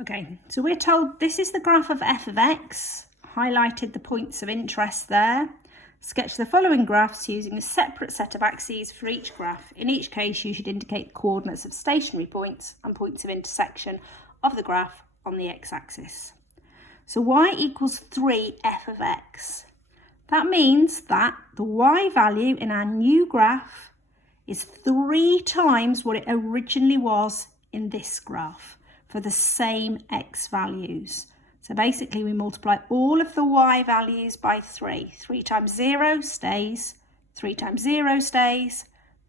Okay, so we're told this is the graph of f of x, highlighted the points of interest there. Sketch the following graphs using a separate set of axes for each graph. In each case, you should indicate the coordinates of stationary points and points of intersection of the graph on the x-axis. So y equals 3f of x. That means that the y value in our new graph is 3 times what it originally was in this graph for the same x values. So basically we multiply all of the y values by 3. 3 times 0 stays, 3 times 0 stays,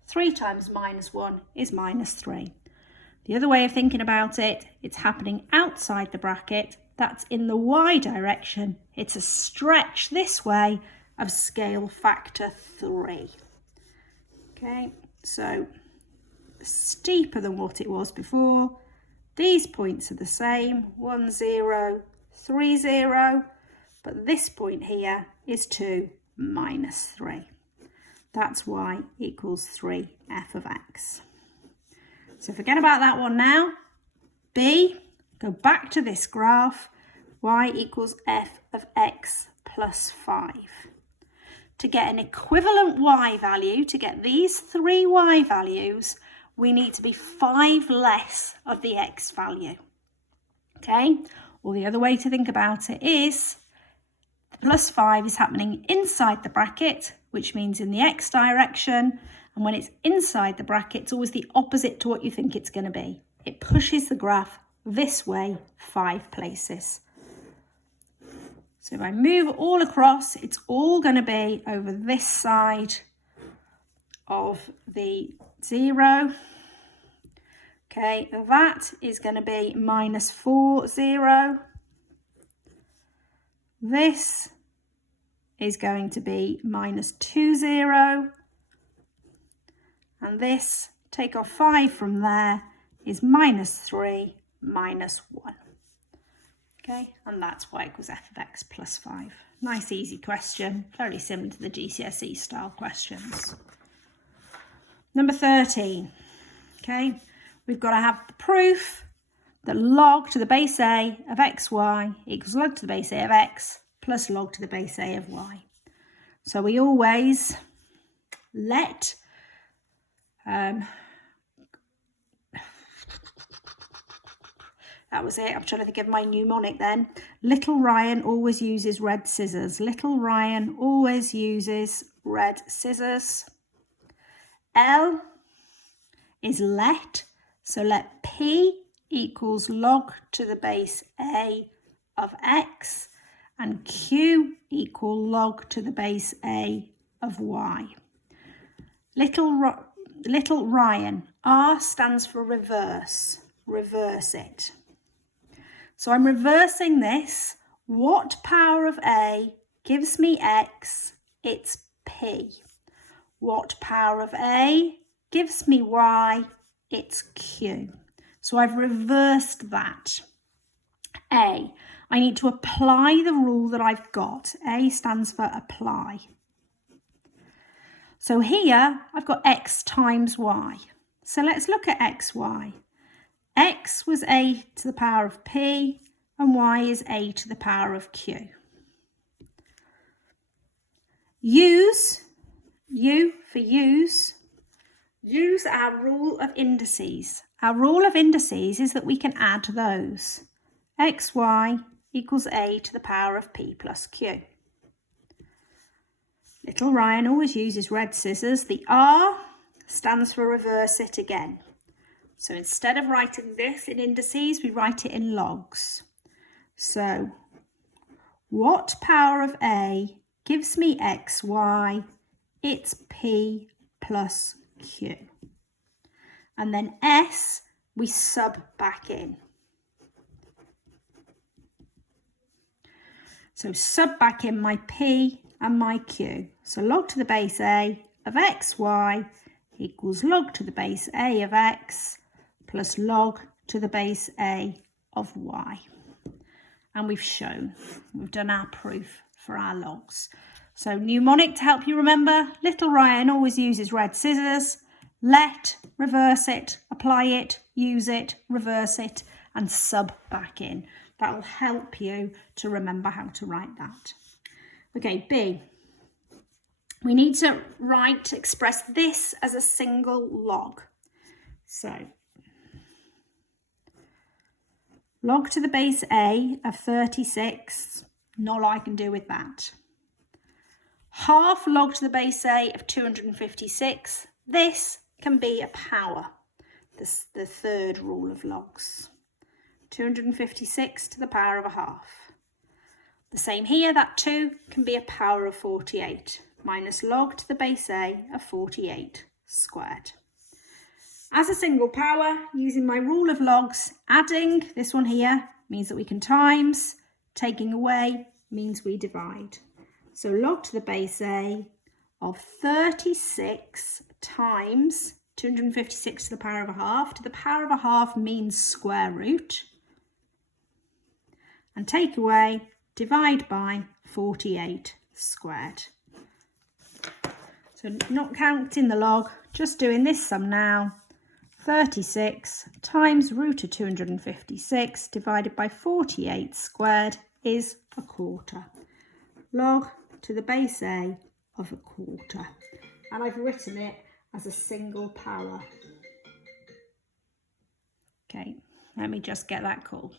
3 times minus 1 is minus 3. The other way of thinking about it, it's happening outside the bracket. That's in the y direction. It's a stretch this way of scale factor 3. Okay, so steeper than what it was before. These points are the same, 1, 0, 3, 0, but this point here is 2 minus 3. That's y equals 3f of x. So forget about that one now. B, go back to this graph, y equals f of x plus 5. To get an equivalent y value, to get these 3 y values, we need to be 5 less of the x value. Okay, or the other way to think about it is the plus 5 is happening inside the bracket, which means in the x direction, and when it's inside the bracket, it's always the opposite to what you think it's going to be. It pushes the graph this way 5 places. So if I move it all across, it's all going to be over this side of the 0. Okay, that is going to be minus 4, 0. This is going to be minus 2, 0. And this, take off 5 from there, is minus 3, minus 1. Okay, and that's y equals f of x plus 5. Nice, easy question. Very similar to the GCSE style questions. Number 13. Okay, we've got to have the proof that log to the base a of xy equals log to the base a of x plus log to the base a of y. So we always let that was it. I'm trying to think of my mnemonic then. Little Ryan always uses red scissors. Little Ryan always uses red scissors. L is let. So let P equals log to the base A of X and Q equal log to the base A of Y. Little Ryan. R stands for reverse. Reverse it. So I'm reversing this. What power of A gives me X? It's P. What power of A gives me Y? It's Q. So I've reversed that. A, I need to apply the rule that I've got. A stands for apply. So here I've got X times Y. So let's look at XY. X was A to the power of P and Y is A to the power of Q. Use, U for use our rule of indices. Our rule of indices is that we can add those. XY equals A to the power of P plus Q. Little Ryan always uses red scissors. The R stands for reverse it again. So instead of writing this in indices, we write it in logs. So what power of A gives me XY? It's P plus Q. And then S, we sub back in. So sub back in my P and my Q. So log to the base A of XY equals log to the base A of X plus log to the base A of Y. And we've done our proof for our logs. So mnemonic to help you remember, Little Ryan always uses red scissors. Let, reverse it, apply it, use it, reverse it, and sub back in. That will help you to remember how to write that. Okay, B. We need to express this as a single log. So, log to the base A of 36, not a lot I can do with that. Half log to the base A of 256, this can be a power. This is the third rule of logs. 256 to the power of a half. The same here, that 2 can be a power of 48, minus log to the base A of 48 squared. As a single power, using my rule of logs, adding this one here means that we can times, taking away means we divide. So log to the base A of 36 times 256 to the power of a half. To the power of a half means square root. And take away, divide by 48 squared. So not counting the log, just doing this sum now. 36 times root of 256 divided by 48 squared is a quarter. Log to the base A of a quarter. And I've written it as a single power. Okay, let me just get that call.